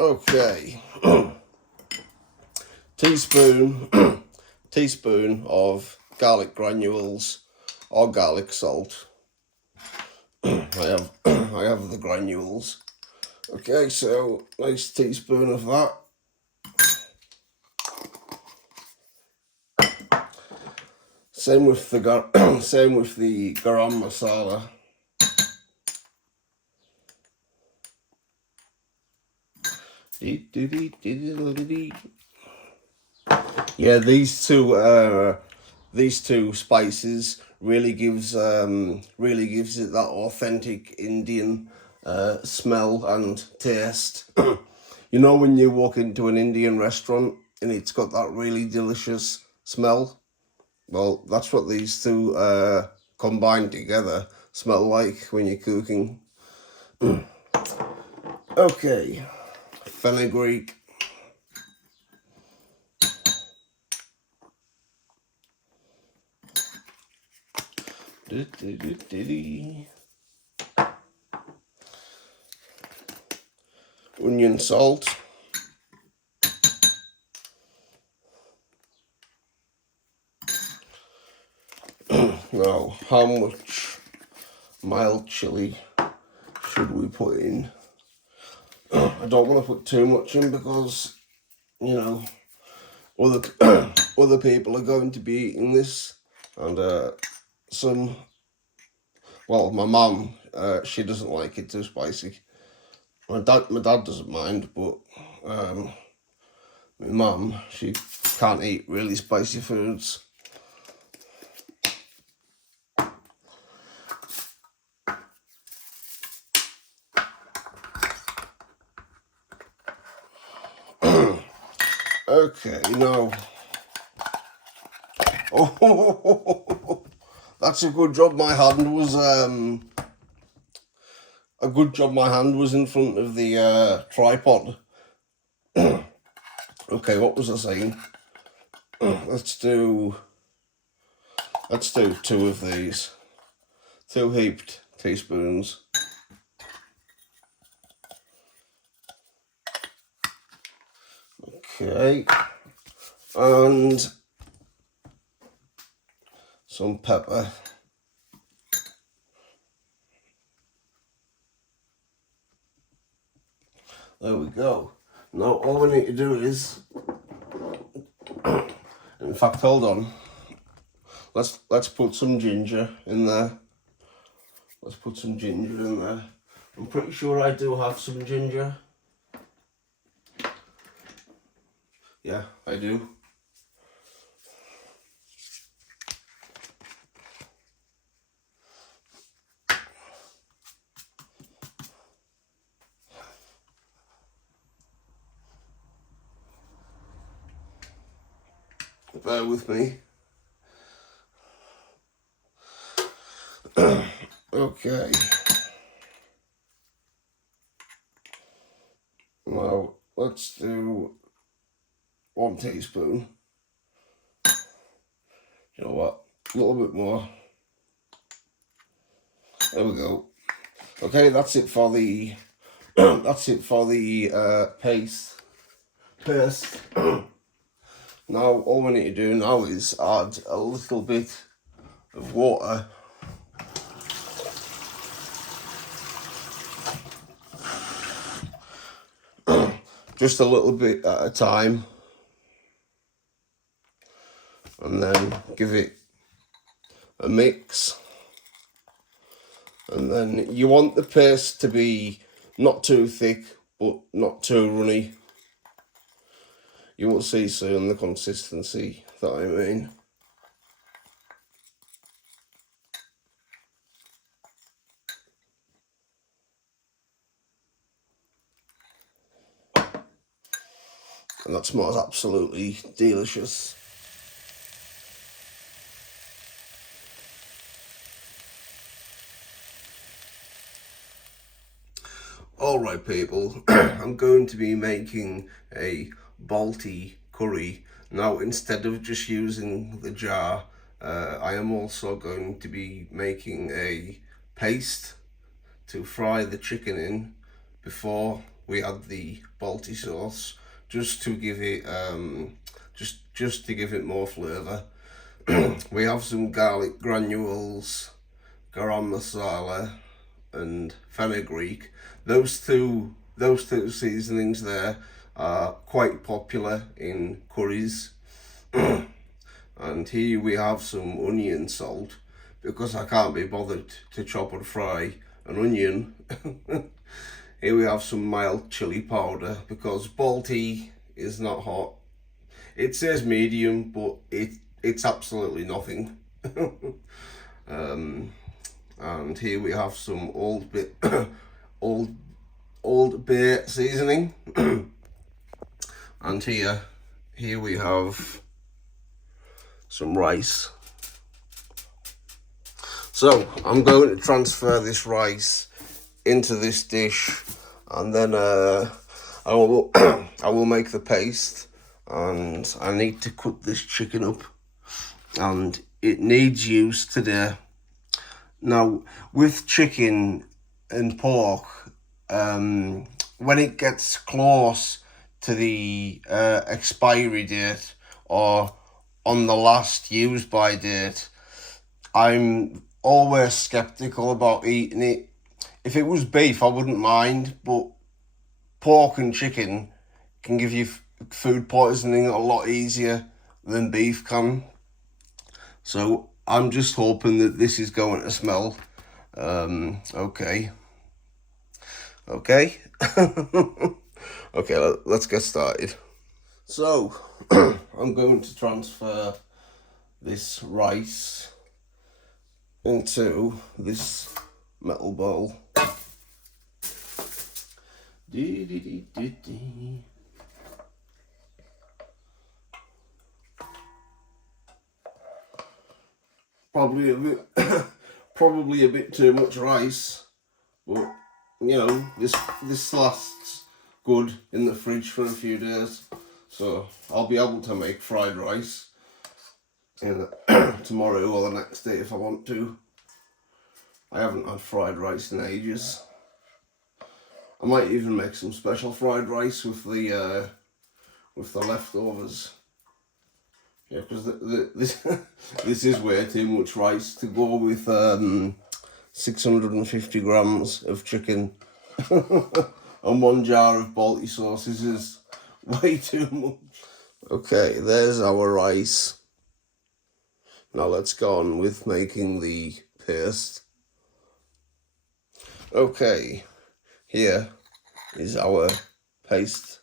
Okay. teaspoon of garlic granules or garlic salt. I have the granules. Okay, so nice teaspoon of that. Same with the same with the garam masala. Yeah, these two spices really gives it that authentic Indian smell and taste. You know, when you walk into an Indian restaurant and it's got that really delicious smell. Well, that's what these two combined together smell like when you're cooking. Okay, fenugreek. Onion salt. Now, how much mild chili should we put in? I don't want to put too much in because, you know, other people are going to be eating this, and my mum, she doesn't like it too spicy. My dad doesn't mind, but my mum, she can't eat really spicy foods. Okay, now. Oh, that's a good job. My hand was in front of the tripod. Okay, what was I saying? Let's do two of these, 2 heaped teaspoons. Okay, and some pepper. There we go. Now all we need to do is, in fact, hold on. Let's put some ginger in there. Let's put some ginger in there. I'm pretty sure I do have some ginger. Yeah, I do. Bear with me. Okay. Now let's do 1 teaspoon. You know what? A little bit more. There we go. Okay, that's it for the paste. Now all we need to do now is add a little bit of water. Just a little bit at a time, and then give it a mix. And then you want the paste to be not too thick, but not too runny. You will see soon the consistency that I mean. And that smells absolutely delicious. Alright people, I'm going to be making a Balti curry. Now instead of just using the jar, I am also going to be making a paste to fry the chicken in before we add the Balti sauce just to give it just to give it more flavour. We have some garlic granules, garam masala, and fenugreek. Those two seasonings there are quite popular in curries. And here we have some onion salt, because I can't be bothered to chop and fry an onion. Here we have some mild chili powder, because Balti is not hot. It says medium, but it's absolutely nothing. And here we have some old bay seasoning. And here we have some rice. So I'm going to transfer this rice into this dish, and then I will I will make the paste, and I need to cut this chicken up, and it needs use today. Now, with chicken and pork, when it gets close to the expiry date or on the last use by date, I'm always skeptical about eating it. If it was beef, I wouldn't mind, but pork and chicken can give you food poisoning a lot easier than beef can. So I'm just hoping that this is going to smell okay. Okay. Okay, let's get started. So I'm going to transfer this rice into this metal bowl. Probably a bit, probably a bit too much rice, but you know, this lasts good in the fridge for a few days, so I'll be able to make fried rice in tomorrow or the next day if I want to. I haven't had fried rice in ages. I might even make some special fried rice with the leftovers. Yeah, because this is way too much rice to go with 650 grams of chicken. And 1 jar of Balti sauces is way too much. Okay, there's our rice. Now let's go on with making the paste. Okay, here is our paste.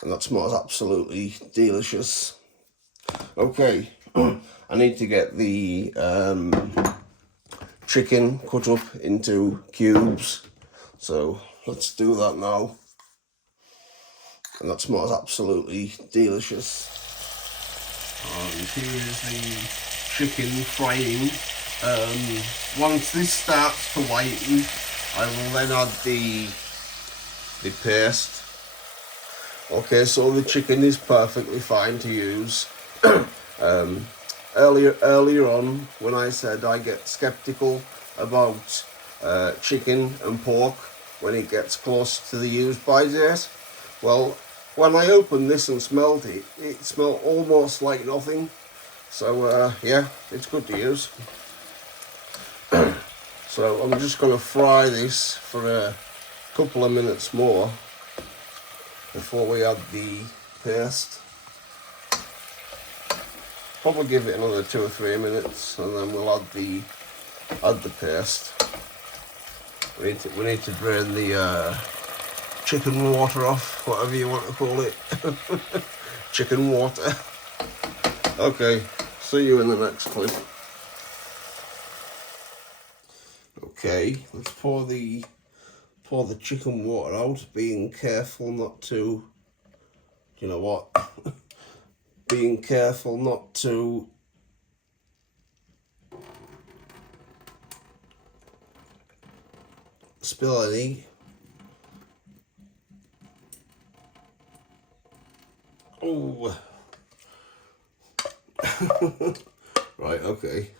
And that smells absolutely delicious. Okay, I need to get the chicken cut up into cubes, so let's do that now. And that smells absolutely delicious. And here's the chicken frying. Once this starts to whiten, I will then add the paste. Okay, so the chicken is perfectly fine to use. Earlier on, when I said I get skeptical about chicken and pork when it gets close to the use by date, well, when I opened this and smelled it, it smelled almost like nothing. So yeah, it's good to use. So I'm just going to fry this for a couple of minutes more before we add the paste. Probably give it another 2 or 3 minutes, and then we'll add the paste. We need to drain the chicken water off, whatever you want to call it. Chicken water. Okay, see you in the next clip. Okay, let's pour the chicken water out, being careful not to, you know what, being careful not to spill any. Oh. Right, okay.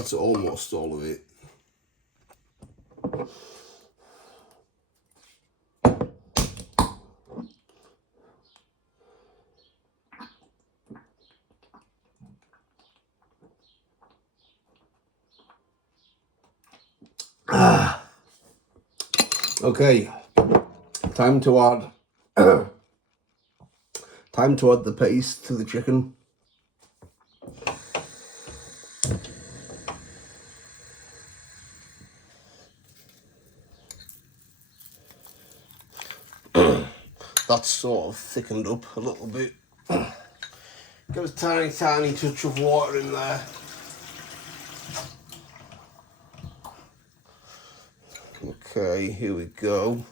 That's almost all of it. Okay, time to add the paste to the chicken. That's sort of thickened up a little bit. Got a tiny touch of water in there. Okay, here we go.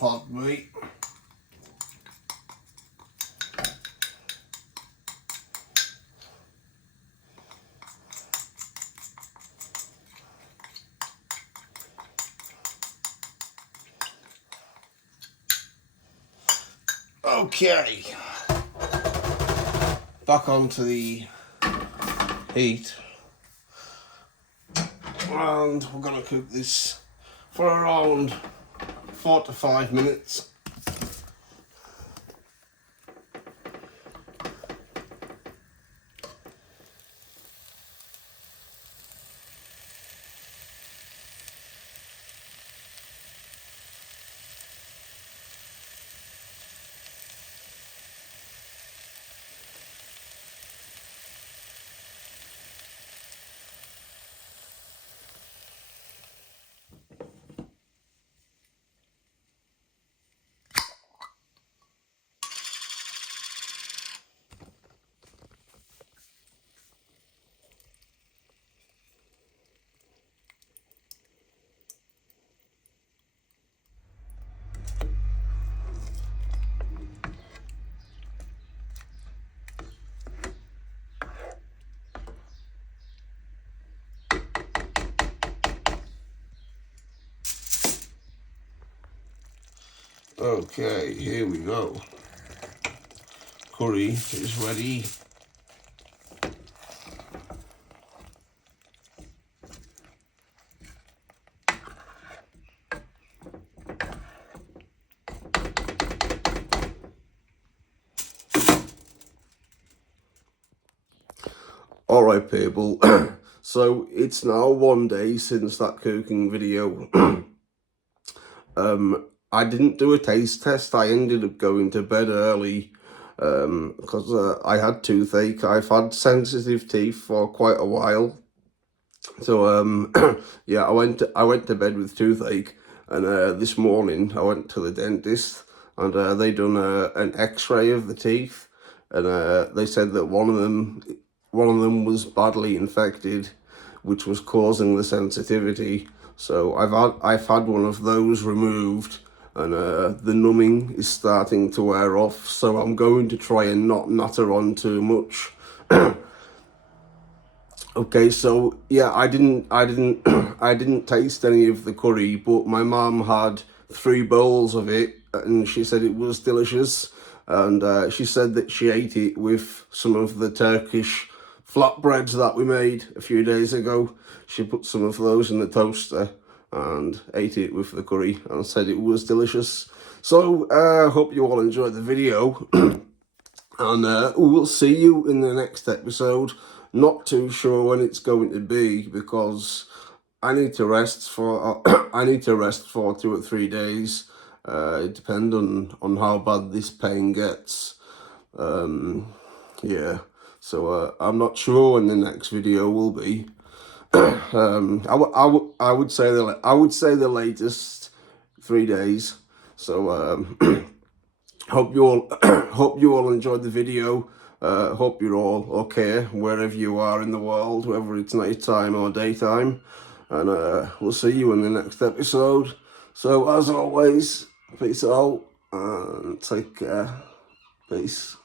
Pardon me. Okay, back onto the heat, and we're gonna cook this for around 4 to 5 minutes. Okay, here we go. Curry is ready. Alright people, so it's now 1 day since that cooking video. I didn't do a taste test. I ended up going to bed early because I had toothache. I've had sensitive teeth for quite a while. So yeah, I went to bed with toothache, and this morning I went to the dentist, and they done an X-ray of the teeth, and they said that one of them was badly infected, which was causing the sensitivity. So I've had one of those removed, and the numbing is starting to wear off. So I'm going to try and not natter on too much. Okay, so yeah, I didn't taste any of the curry, but my mum had 3 bowls of it, and she said it was delicious. And she said that she ate it with some of the Turkish flatbreads that we made a few days ago. She put some of those in the toaster and ate it with the curry, and said it was delicious. So hope you all enjoyed the video. And we'll see you in the next episode. Not too sure when it's going to be, because I need to rest for I need to rest for 2 or 3 days. It depends on how bad this pain gets. Yeah. So I'm not sure when the next video will be. I would say the latest 3 days. So hope you all enjoyed the video. Hope you're all okay wherever you are in the world, whether it's nighttime or daytime. And we'll see you in the next episode. So as always, peace out and take care. Peace.